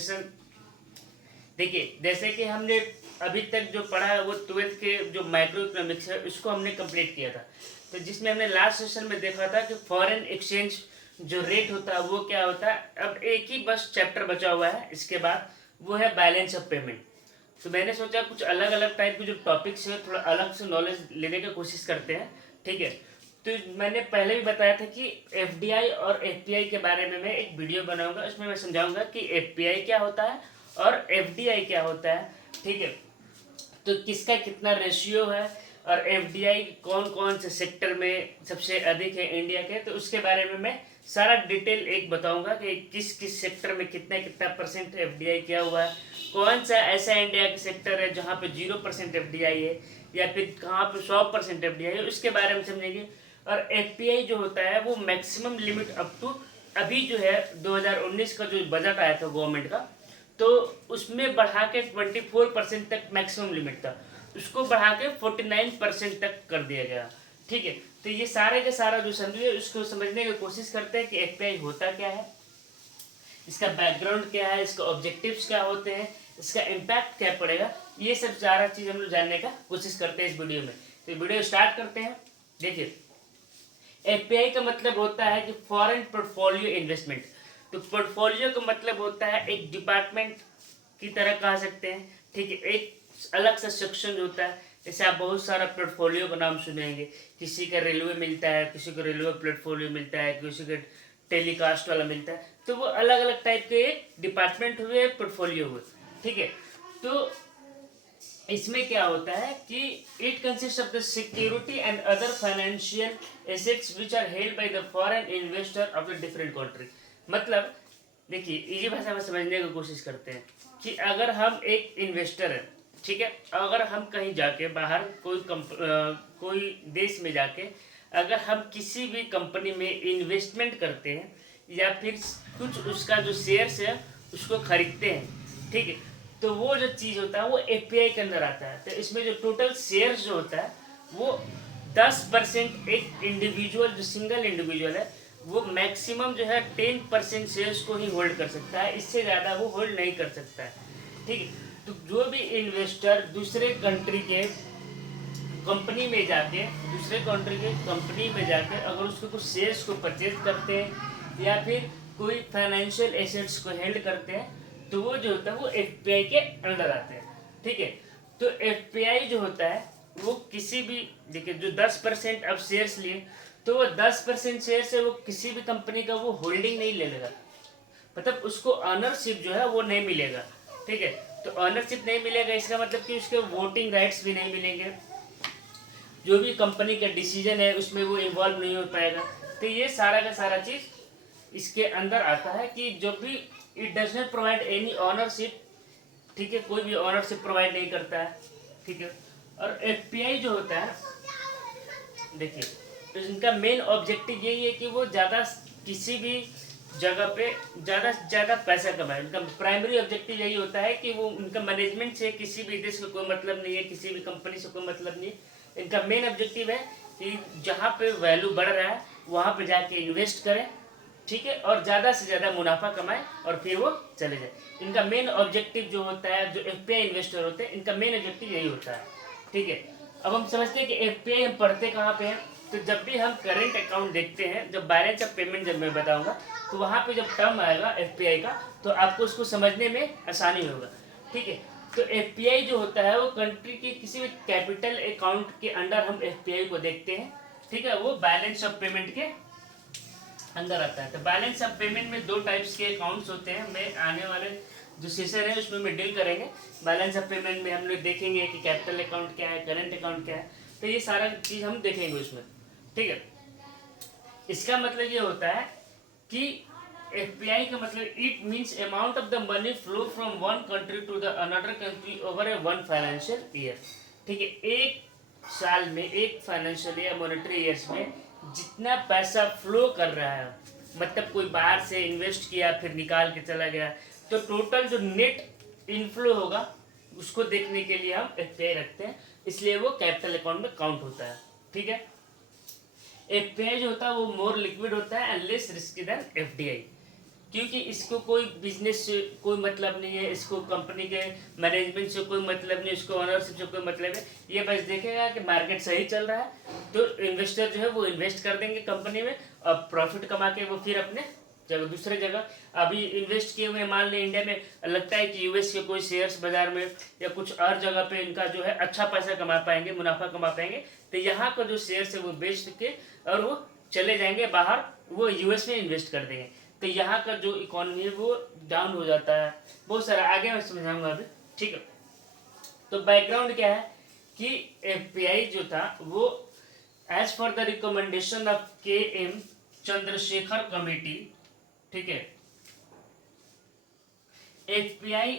Session. देखिए, जैसे कि हमने अभी तक जो पढ़ा है वो 12th के जो माइक्रो इकोनॉमिक्स है उसको हमने कंप्लीट किया था। तो जिसमें हमने लास्ट सेशन में देखा था कि फॉरेन एक्सचेंज जो रेट होता है वो क्या होता है। अब एक ही बस चैप्टर बचा हुआ है इसके बाद, वो है बैलेंस ऑफ पेमेंट। तो मैंने सोचा कुछ अलग अलग टाइप के जो टॉपिक्स है थोड़ा अलग से नॉलेज लेने की कोशिश करते हैं, ठीक है। तो मैंने पहले भी बताया था कि एफडीआई और एफपीआई के बारे में मैं एक वीडियो बनाऊंगा, उसमें मैं समझाऊंगा कि एफपीआई क्या होता है और एफडीआई क्या होता है, ठीक है। तो किसका कितना रेशियो है और एफडीआई कौन कौन से सेक्टर में सबसे अधिक है इंडिया के, तो उसके बारे में मैं सारा डिटेल एक बताऊंगा कि किस किस सेक्टर में कितना कितना परसेंट एफडीआई किया हुआ है, कौन सा ऐसा इंडिया का सेक्टर है जहाँ पे 0% एफडीआई है या फिर कहाँ पे 100% एफडीआई है, उसके बारे में समझेंगे। और एफपीआई जो होता है वो मैक्सिमम लिमिट अप टू, अभी जो है 2019 का जो बजट आया था गवर्नमेंट का, तो उसमें बढ़ा के 24% तक मैक्सिमम लिमिट था, उसको बढ़ा के 49% तक कर दिया गया, ठीक है। तो ये सारे का सारा जो समझिए उसको समझने की कोशिश करते हैं कि एफपीआई होता क्या है, इसका बैकग्राउंड क्या है, इसका ऑब्जेक्टिव्स क्या होते हैं, इसका इम्पैक्ट क्या पड़ेगा, ये सब सारा चीज़ हम लोग जानने का कोशिश करते हैं इस वीडियो में। तो वीडियो स्टार्ट करते हैं। देखिए, एफपीआई का मतलब होता है कि फॉरेन पोर्टफोलियो इन्वेस्टमेंट। तो पोर्टफोलियो का मतलब होता है एक डिपार्टमेंट की तरह कह सकते हैं, ठीक है। एक अलग सा सेक्शन होता है, जैसे आप बहुत सारा पोर्टफोलियो का नाम सुनेंगे, किसी का रेलवे मिलता है, किसी को रेलवे पोर्टफोलियो मिलता है, किसी का टेलीकास्ट वाला मिलता है, तो वो अलग अलग टाइप के एक डिपार्टमेंट हुए, पोर्टफोलियो हुए, ठीक है। तो इसमें क्या होता है कि it consist of the security and other financial assets which are held by the foreign investor of the different country. मतलब देखिए, इजी भाषा में समझने की कोशिश करते हैं कि अगर हम एक इन्वेस्टर हैं, ठीक है, अगर हम कहीं जाके बाहर कोई देश में जाके अगर हम किसी भी कंपनी में इन्वेस्टमेंट करते हैं या फिर कुछ उसका जो शेयर्स है उसको खरीदते हैं, ठीक है, तो वो जो चीज़ होता है वो एफपीआई के अंदर आता है। तो इसमें जो टोटल शेयर्स जो होता है वो 10% एक इंडिविजुअल, जो सिंगल इंडिविजुअल है वो मैक्सिमम जो है 10% शेयर्स को ही होल्ड कर सकता है, इससे ज़्यादा वो होल्ड नहीं कर सकता है, ठीक है। तो जो भी इन्वेस्टर दूसरे कंट्री के कंपनी में जाके, दूसरे कंट्री के कंपनी में जाके अगर उसके कुछ शेयर्स को परचेज करते हैं या फिर कोई फाइनेंशियल एसेट्स को हेल्ड करते हैं, तो वो जो होता है वो एफपीआई के अंडर आते हैं, ठीक है। तो एफपीआई जो होता है वो किसी भी, देखिए जो 10% अब शेयर्स लिए, तो वो 10% शेयर से वो किसी भी कंपनी का वो होल्डिंग नहीं ले लेगा, मतलब उसको ऑनरशिप जो है वो नहीं मिलेगा, ठीक है। तो ऑनरशिप नहीं मिलेगा इसका मतलब कि उसके वोटिंग राइट्स भी नहीं मिलेंगे, जो भी कंपनी का डिसीजन है उसमें वो इन्वॉल्व नहीं हो पाएगा। तो ये सारा का सारा चीज़ इसके अंदर आता है कि जो भी it does not provide any ownership, ठीक है, कोई भी ऑनरशिप प्रोवाइड नहीं करता है, ठीक है। और एफपीआई जो होता है, देखिए, तो इनका मेन ऑब्जेक्टिव यही है कि वो ज़्यादा किसी भी जगह पे ज़्यादा से ज़्यादा पैसा कमाए। उनका प्राइमरी ऑब्जेक्टिव यही होता है कि वो उनका मैनेजमेंट से किसी भी देश को कोई मतलब नहीं है, किसी भी कंपनी से कोई मतलब नहीं है। इनका मेन ऑब्जेक्टिव है कि जहाँ पे वैल्यू बढ़ रहा है वहाँ पे जाके इन्वेस्ट करें, ठीक है, और ज़्यादा से ज़्यादा मुनाफा कमाए और फिर वो चले जाए। इनका मेन ऑब्जेक्टिव जो होता है, जो एफपीआई इन्वेस्टर होते हैं इनका मेन ऑब्जेक्टिव यही होता है, ठीक है। अब हम समझते हैं कि एफपीआई हम पढ़ते कहाँ पे हैं। तो जब भी हम करेंट अकाउंट देखते हैं, जब बैलेंस ऑफ पेमेंट जब मैं बताऊंगा, तो वहाँ पे जब टर्म आएगा एफपीआई का तो आपको उसको समझने में आसानी होगा, ठीक है। तो एफपीआई जो होता है वो कंट्री के किसी भी कैपिटल अकाउंट के अंडर हम एफपीआई को देखते हैं, ठीक है, वो बैलेंस ऑफ पेमेंट के अंदर आता है। तो बैलेंस ऑफ पेमेंट में दो टाइप्स के अकाउंट्स होते हैं, मैं आने वाले जो सेशन है उसमें मैं डील करेंगे। बैलेंस ऑफ पेमेंट में हम लोग देखेंगे कि कैपिटल अकाउंट क्या है, करेंट अकाउंट क्या है, तो ये सारा चीज़ हम देखेंगे उसमें, ठीक है। इसका मतलब ये होता है कि एफपीआई का मतलब it means amount of the money flow from one country to the another country over a one financial year, ठीक है। एक साल में, एक फाइनेंशियल ईयर मॉनेटरी ईयर्स में जितना पैसा फ्लो कर रहा है, मतलब कोई बाहर से इन्वेस्ट किया फिर निकाल के चला गया, तो टोटल जो नेट इनफ्लो होगा उसको देखने के लिए हम एफपीआई रखते हैं, इसलिए वो कैपिटल अकाउंट में काउंट होता है, ठीक है। एफपीआई जो होता है वो मोर लिक्विड होता है and less risky than FDI. क्योंकि इसको कोई बिजनेस से कोई मतलब नहीं है, इसको कंपनी के मैनेजमेंट से कोई मतलब नहीं, इसको ऑनरशिप से कोई मतलब है। ये बस देखेगा कि मार्केट सही चल रहा है तो इन्वेस्टर जो है वो इन्वेस्ट कर देंगे कंपनी में, और प्रॉफिट कमा के वो फिर अपने जगह दूसरे जगह अभी इन्वेस्ट किए हुए मान लें इंडिया में, लगता है कि यूएस के कोई शेयर्स बाजार में या कुछ और जगह पे इनका जो है अच्छा पैसा कमा पाएंगे, मुनाफा कमा पाएंगे, तो यहाँ का जो शेयर्स है वो बेच के और वो चले जाएंगे बाहर, वो यूएस में इन्वेस्ट कर देंगे, तो यहाँ का जो इकोनॉमी है वो डाउन हो जाता है। बहुत सारा आगे मैं समझाऊंगा अभी, ठीक है। तो बैकग्राउंड क्या है कि एफपीआई जो था वो as per the recommendation of K M. Chandrasekhar committee, ठीक है, FPI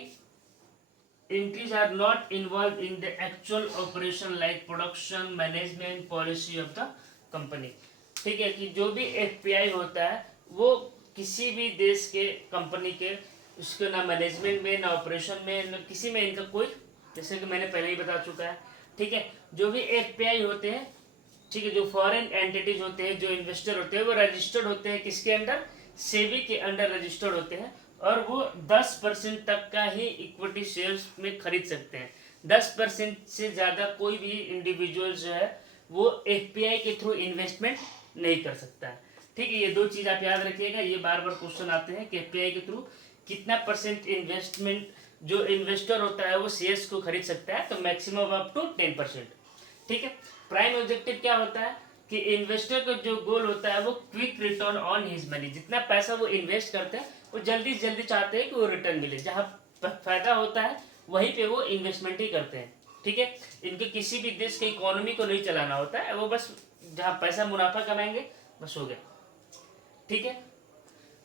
entities are not involved in the actual operation like production management policy of the company, ठीक है, कि जो भी एफपीआई होता है वो किसी भी देश के कंपनी के उसके ना मैनेजमेंट में ना ऑपरेशन में ना किसी में इनका कोई, जैसे कि मैंने पहले ही बता चुका है, ठीक है। जो भी एफपीआई होते हैं, ठीक है, जो फॉरेन एंटिटीज होते हैं, जो इन्वेस्टर होते हैं वो रजिस्टर्ड होते हैं किसके अंडर, सेबी के अंडर रजिस्टर्ड होते हैं, और वो 10% तक का ही इक्विटी शेयर्स में खरीद सकते हैं। 10% से ज़्यादा कोई भी इंडिविजुअल जो है वो एफपीआई के थ्रू इन्वेस्टमेंट नहीं कर सकता है, ठीक है। ये दो चीज़ आप याद रखिएगा, ये बार बार क्वेश्चन आते हैं कि एफपीआई के थ्रू कितना परसेंट इन्वेस्टमेंट जो इन्वेस्टर होता है वो शेयर्स को खरीद सकता है, तो मैक्सिमम अप टू 10%, ठीक है। प्राइम ऑब्जेक्टिव क्या होता है कि इन्वेस्टर का जो गोल होता है वो quick return on his money, जितना पैसा वो इन्वेस्ट करते हैं वो जल्दी से जल्दी चाहते हैं कि वो रिटर्न मिले, जहाँ फायदा होता है वहीं पे वो इन्वेस्टमेंट ही करते हैं, ठीक है। इनके किसी भी देश के इकोनॉमी को नहीं चलाना होता है, वो बस जहाँ पैसा मुनाफा कमाएंगे बस हो गया, ठीक है।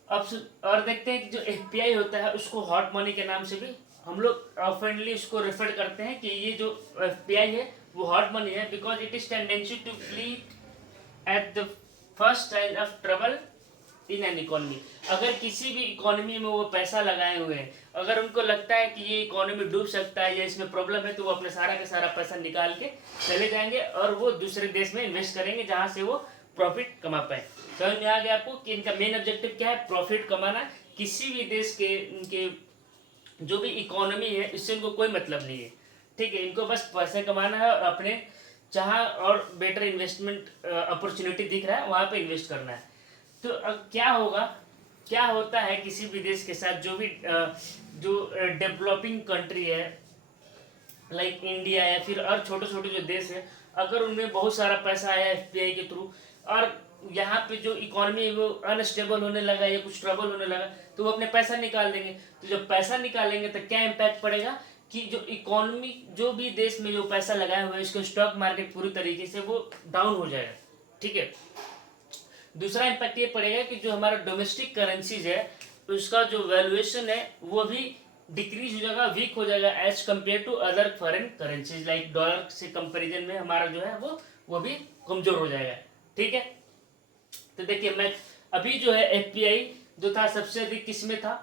अब और देखते हैं कि जो एफपीआई होता है उसको हॉट मनी के नाम से भी हम लोग ऑफेंडली उसको रेफर करते हैं कि ये जो एफपीआई है वो हॉट मनी है, because it is tendency to flee at the first sign of trouble in an economy. अगर किसी भी इकोनॉमी में वो पैसा लगाए हुए हैं, अगर उनको लगता है कि ये इकोनॉमी डूब सकता है या इसमें प्रॉब्लम है, तो वो अपने सारा का सारा पैसा निकाल के चले जाएंगे और वो दूसरे देश में इन्वेस्ट करेंगे जहाँ से वो प्रॉफिट कमा पाए। समझ में आ गया आपको कि इनका मेन ऑब्जेक्टिव क्या है, प्रॉफिट कमाना। किसी भी देश के इनके जो भी इकोनॉमी है इससे इनको कोई मतलब नहीं है, ठीक है। इनको बस पैसे कमाना है और अपने जहाँ और बेटर इन्वेस्टमेंट अपॉर्चुनिटी दिख रहा है वहाँ पे इन्वेस्ट करना है। तो अब क्या होगा, क्या होता है किसी भी देश के साथ, जो भी जो डेवलपिंग कंट्री है लाइक इंडिया या फिर और छोटे छोटे जो देश है, अगर उनमें बहुत सारा पैसा आया एफपीआई के थ्रू और यहाँ पे जो इकोनॉमी है वो अनस्टेबल होने लगा या कुछ ट्रबल होने लगा, तो वो अपने पैसा निकाल देंगे। तो जब पैसा निकालेंगे तो क्या इम्पैक्ट पड़ेगा कि जो इकोनॉमी जो भी देश में जो पैसा लगाया हुआ है उसका स्टॉक मार्केट पूरी तरीके से वो डाउन हो जाएगा, ठीक है। दूसरा इम्पैक्ट ये पड़ेगा कि जो हमारा डोमेस्टिक करेंसीज है उसका जो वैल्यूएशन है वो भी डिक्रीज हो जाएगा, वीक हो जाएगा as compare to other foreign currencies like dollar से कंपेरिजन में हमारा जो है वो भी कमजोर हो जाएगा, ठीक है। तो देखिए मैं अभी जो है एफपीआई जो था सबसे अधिक किस में था,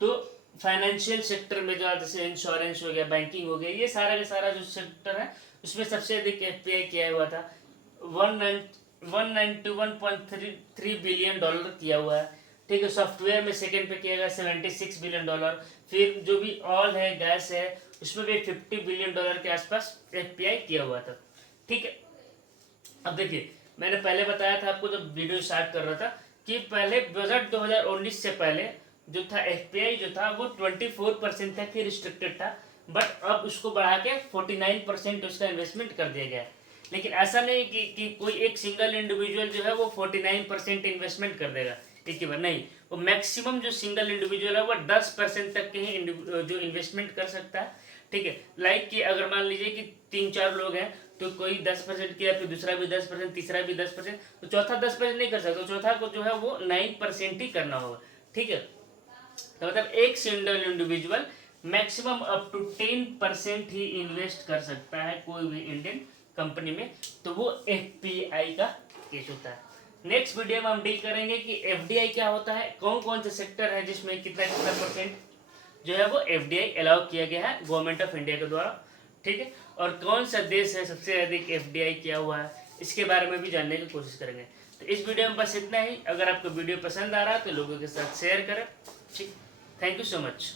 तो फाइनेंशियल सेक्टर में, जो जैसे इंश्योरेंस हो गया, बैंकिंग हो गया, ये सारा का सारा जो सेक्टर है उसमें सबसे अधिक एफपीआई किया हुआ था। 191.3 बिलियन डॉलर किया हुआ है, ठीक है। सॉफ्टवेयर में सेकंड पे किया गया 76 बिलियन डॉलर। फिर जो भी ऑयल है, गैस है, उसमें भी 50 बिलियन डॉलर के आसपास एफपीआई किया हुआ था, ठीक है। अब देखिए मैंने पहले बताया था आपको जब वीडियो स्टार्ट कर रहा था कि पहले बजट 2019 से पहले जो था एफपीआई जो था वो 24% तक ही रिस्ट्रिक्टेड था, बट अब उसको बढ़ा के 49% उसका इन्वेस्टमेंट कर दिया गया है। लेकिन ऐसा नहीं कि कोई एक सिंगल इंडिविजुअल जो है वो 49% इन्वेस्टमेंट कर देगा एक ही बार, नहीं। वो मैक्सिमम जो सिंगल इंडिविजुअल है वो 10% तक के ही जो इन्वेस्टमेंट कर सकता है, ठीक है। लाइक कि अगर मान लीजिए कि 3-4 लोग हैं तो कोई 10% किया, फिर दूसरा भी 10%, तीसरा भी 10%, तो चौथा 10% नहीं कर सकता, चौथा को जो है वो 9% ही करना होगा, ठीक है। तो मतलब एक single individual maximum up to 10% ही इन्वेस्ट कर सकता है कोई भी इंडियन कंपनी में, तो वो एफपीआई का केस होता है। नेक्स्ट वीडियो में हम डील करेंगे कि एफडीआई क्या होता है, कौन कौन से सेक्टर है जिसमें कितना कितना परसेंट जो है वो एफडीआई अलाउ किया गया है गवर्नमेंट ऑफ इंडिया के द्वारा, ठीक है। और कौन सा देश है सबसे अधिक एफडीआई किया हुआ है, इसके बारे में भी जानने की कोशिश करेंगे। तो इस वीडियो में बस इतना ही। अगर आपको वीडियो पसंद आ रहा है तो लोगों के साथ शेयर करें। ठीक, थैंक यू सो मच।